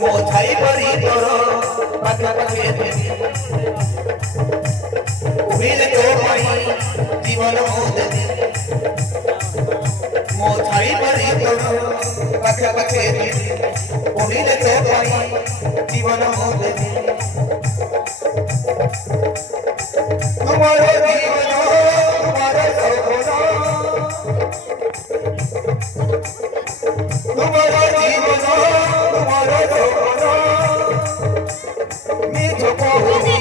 मोछाई बड़ी तोरो पता पते उबिल तो भाई जीवन मोद मोछाई बड़ी तोरो पता पते उबिल तो भाई जीवन मोद तुम्हारे जीवन तुम्हारे सपना तुम्हारे जीवन तुम्हारे सपना मैं जो कहूँगी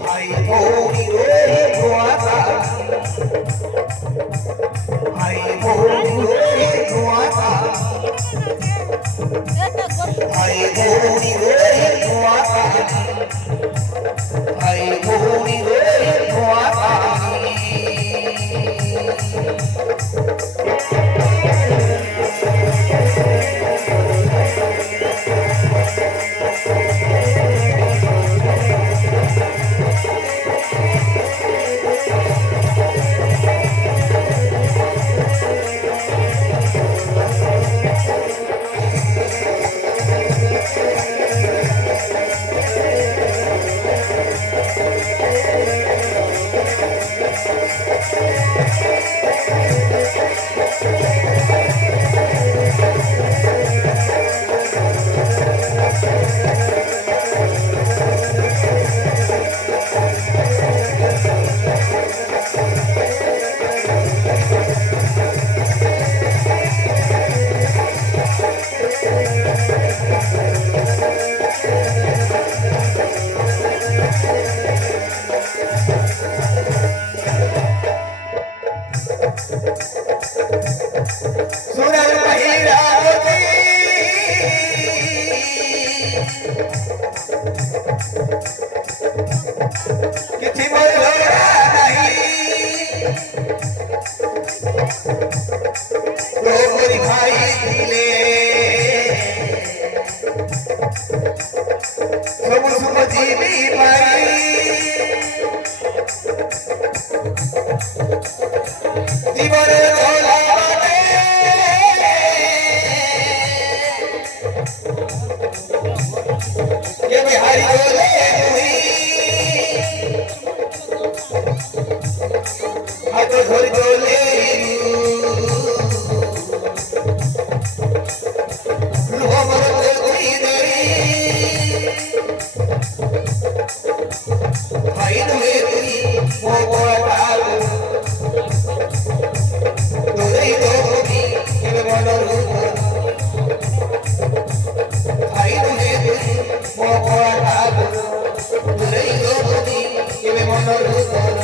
भाई मोरी रे दुआता भाई मोरी रे दुआता भाई मोरी रे दुआता भाई मोरी रे दुआता सुनर महिरावती किसी बोलो नहीं तो मेरी भाई दिले सब समझी भी भाई जीवन ये बिहारी बोले हाथ धर बोले भाई मेरी वो बोला तोरे दोगी ये बोलो भाई मेरी वो बोला तोरे दोगी ये बोलो